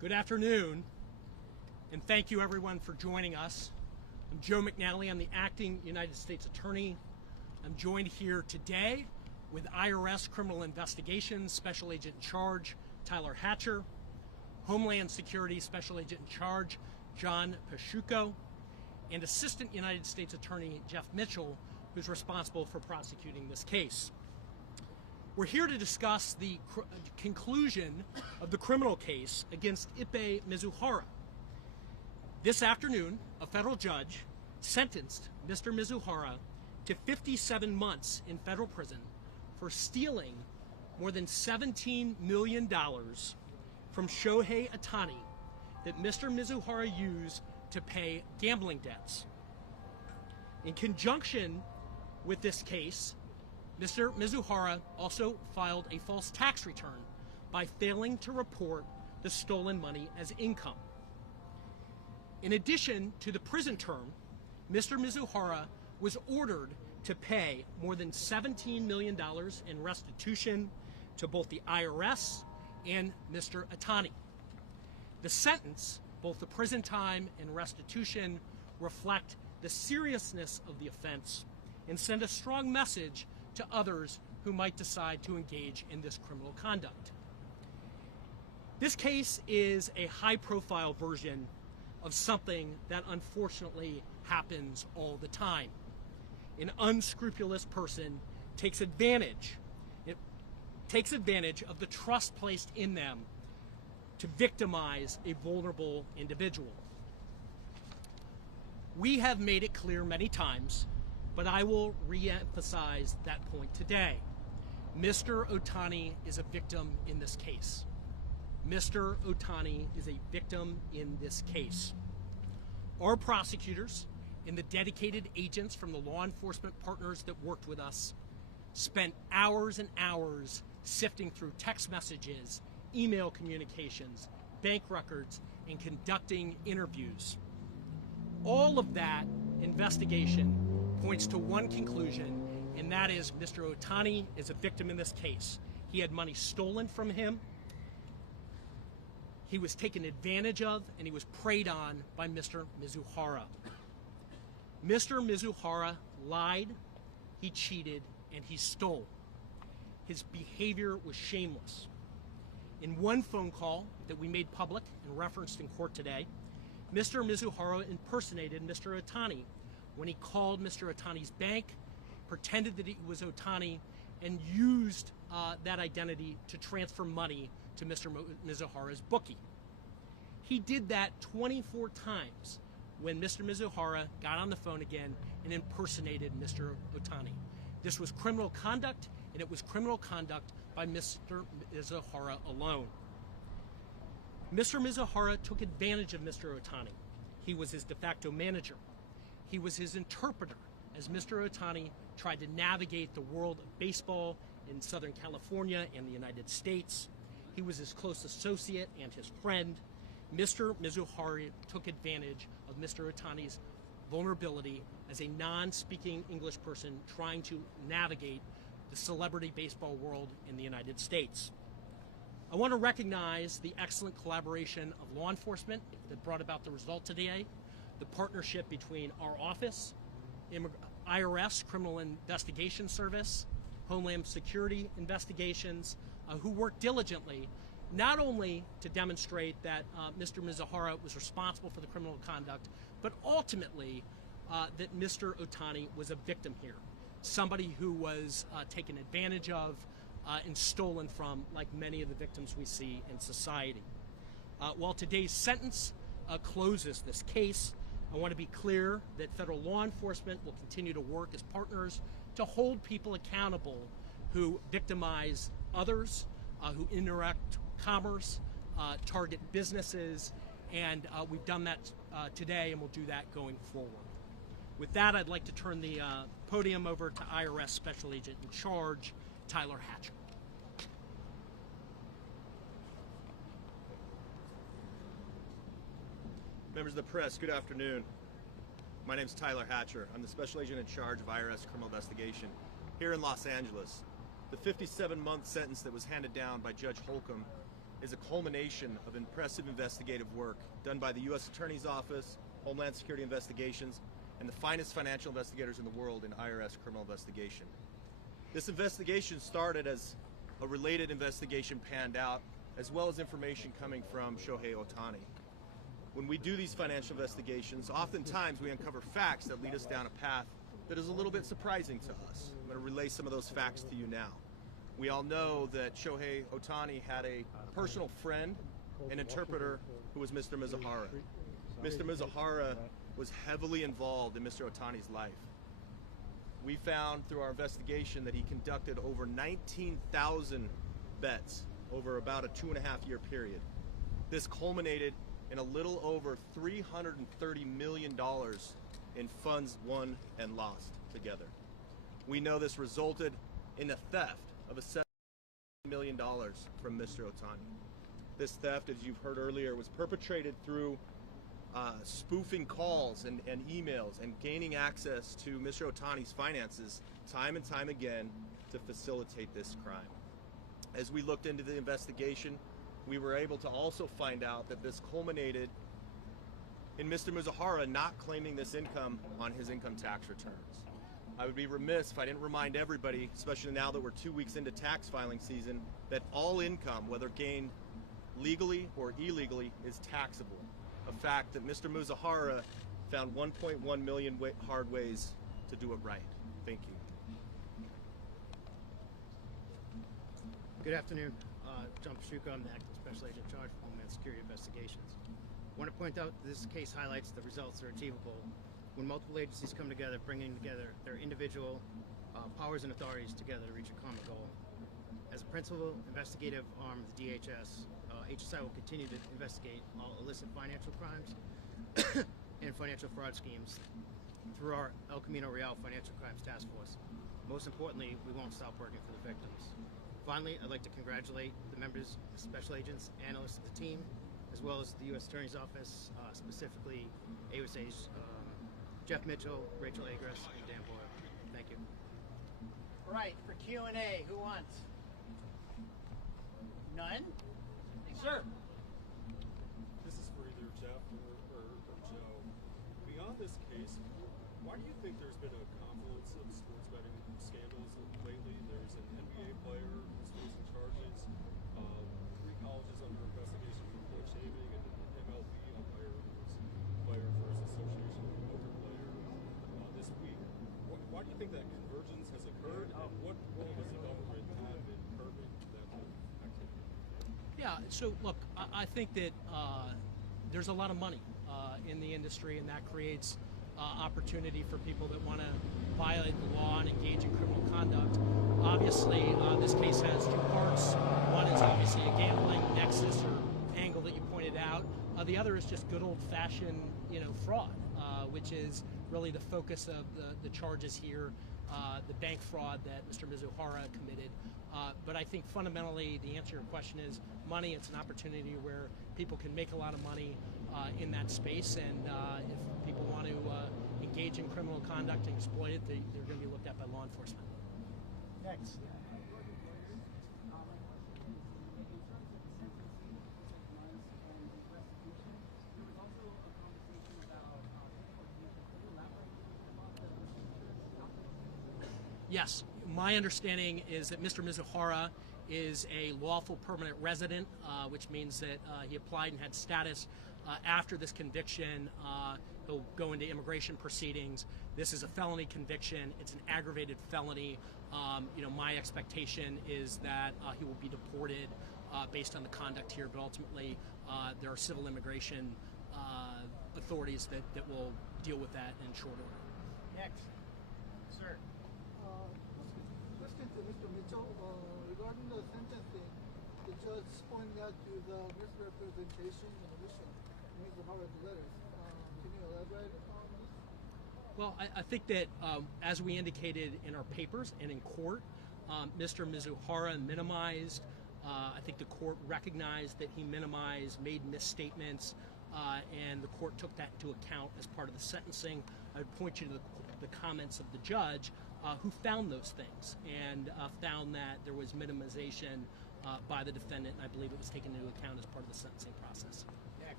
Good afternoon, and thank you everyone for joining us. I'm Joe McNally. I'm the acting United States Attorney. I'm joined here today with IRS Criminal Investigations Special Agent in Charge, Tyler Hatcher, Homeland Security Special Agent in Charge, John Paschuko, and Assistant United States Attorney Jeff Mitchell, who's responsible for prosecuting this case. We're here to discuss the conclusion of the criminal case against Ippei Mizuhara. This afternoon, a federal judge sentenced Mr. Mizuhara to 57 months in federal prison for stealing more than $17 million from Shohei Ohtani that Mr. Mizuhara used to pay gambling debts. In conjunction with this case, Mr. Mizuhara also filed a false tax return by failing to report the stolen money as income. In addition to the prison term, Mr. Mizuhara was ordered to pay more than $17 million in restitution to both the IRS and Mr. Ohtani. The sentence, both the prison time and restitution, reflect the seriousness of the offense and send a strong message to others who might decide to engage in this criminal conduct. This case is a high-profile version of something that unfortunately happens all the time. An unscrupulous person takes advantage of the trust placed in them to victimize a vulnerable individual. We have made it clear many times, but I will re-emphasize that point today. Mr. Ohtani is a victim in this case. Mr. Ohtani is a victim in this case. Our prosecutors and the dedicated agents from the law enforcement partners that worked with us spent hours and hours sifting through text messages, email communications, bank records, and conducting interviews. All of that investigation points to one conclusion, and that is Mr. Ohtani is a victim in this case. He had money stolen from him, he was taken advantage of, and he was preyed on by Mr. Mizuhara. Mr. Mizuhara lied, he cheated, and he stole. His behavior was shameless. In one phone call that we made public and referenced in court today, Mr. Mizuhara impersonated Mr. Ohtani when he called Mr. Ohtani's bank, pretended that he was Ohtani, and used that identity to transfer money to Mr. Mizuhara's bookie. He did that 24 times when Mr. Mizuhara got on the phone again and impersonated Mr. Ohtani. This was criminal conduct, and it was criminal conduct by Mr. Mizuhara alone. Mr. Mizuhara took advantage of Mr. Ohtani. He was his de facto manager. He was his interpreter as Mr. Ohtani tried to navigate the world of baseball in Southern California and the United States. He was his close associate and his friend. Mr. Mizuhara took advantage of Mr. Ohtani's vulnerability as a non-speaking English person trying to navigate the celebrity baseball world in the United States. I want to recognize the excellent collaboration of law enforcement that brought about the result today, the partnership between our office, IRS Criminal Investigation Service, Homeland Security Investigations, who worked diligently not only to demonstrate that Mr. Mizuhara was responsible for the criminal conduct, but ultimately that Mr. Ohtani was a victim here, somebody who was taken advantage of and stolen from, like many of the victims we see in society. While today's sentence closes this case, I want to be clear that federal law enforcement will continue to work as partners to hold people accountable who victimize others, who interact commerce, target businesses, and we've done that today, and we'll do that going forward. With that, I'd like to turn the podium over to IRS Special Agent in Charge, Tyler Hatcher. Members of the press, good afternoon. My name is Tyler Hatcher. I'm the Special Agent in Charge of IRS Criminal Investigation here in Los Angeles. The 57-month sentence that was handed down by Judge Holcomb is a culmination of impressive investigative work done by the U.S. Attorney's Office, Homeland Security Investigations, and the finest financial investigators in the world in IRS criminal investigation. This investigation started as a related investigation panned out, as well as information coming from Shohei Ohtani. When we do these financial investigations, oftentimes we uncover facts that lead us down a path that is a little bit surprising to us. I'm going to relay some of those facts to you now. We all know that Shohei Ohtani had a personal friend and interpreter who was Mr. Mizuhara. Mr. Mizuhara was heavily involved in Mr. Ohtani's life. We found through our investigation that he conducted over 19,000 bets over about a 2.5-year period. This culminated in a little over $330 million in funds won and lost together. We know this resulted in the theft of a $7 million from Mr. Ohtani. This theft, as you've heard earlier, was perpetrated through spoofing calls and emails and gaining access to Mr. Ohtani's finances time and time again to facilitate this crime. As we looked into the investigation, we were able to also find out that this culminated in Mr. Mizuhara not claiming this income on his income tax returns. I would be remiss if I didn't remind everybody, especially now that we're 2 weeks into tax filing season, that all income, whether gained legally or illegally, is taxable. A fact that Mr. Mizuhara found 1.1 million hard ways to do it right. Thank you. Good afternoon. John Pashuka, I'm the Acting Special Agent in charge of Homeland Security Investigations. I want to point out this case highlights the results that are achievable when multiple agencies come together, bringing together their individual powers and authorities together to reach a common goal. As a principal investigative arm of the DHS, HSI will continue to investigate all illicit financial crimes and financial fraud schemes through our El Camino Real Financial Crimes Task Force. Most importantly, we won't stop working for the victims. Finally, I'd like to congratulate the members, special agents, analysts of the team, as well as the U.S. Attorney's Office, specifically AUSA's Jeff Mitchell, Rachel Agres, and Dan Boyle. Thank you. All right, for Q&A, who wants? None? Sir. This is for either Jeff or Joe. Beyond this case, why do you think there's been a confluence of sports betting scandals lately? There's an NBA player who's facing charges, 3 colleges under investigation for court shaving, and an MLB umpire who's fired for his association with a poker player this week. Why do you think that convergence has occurred, and what role does the government have in curbing that activity? Yeah, so look, I think that there's a lot of money in the industry, and that creates opportunity for people that want to violate the law and engage in criminal conduct. Obviously, this case has 2 parts. One is obviously a gambling nexus or angle that you pointed out. The other is just good old-fashioned, fraud, which is really the focus of the charges here, the bank fraud that Mr. Mizuhara committed. But I think fundamentally the answer to your question is money. It's an opportunity where people can make a lot of money in that space, and if people want to engage in criminal conduct and exploit it, they're going to be looked at by law enforcement. Next. Yes, my understanding is that Mr. Mizuhara is a lawful permanent resident, which means that he applied and had status after this conviction. He'll go into immigration proceedings. This is a felony conviction. It's an aggravated felony. My expectation is that he will be deported based on the conduct here, but ultimately there are civil immigration authorities that will deal with that in short order. Next. Sir. Question to Mr. Mitchell. Regarding the sentencing, the judge pointed out to the misrepresentation and omission in Mizuhara's letters. Can you elaborate on this? Well, I think that as we indicated in our papers and in court, Mr. Mizuhara minimized. I think the court recognized that he minimized, made misstatements, and the court took that into account as part of the sentencing. I would point you to the comments of the judge who found those things and found that there was minimization by the defendant, and I believe it was taken into account as part of the sentencing process.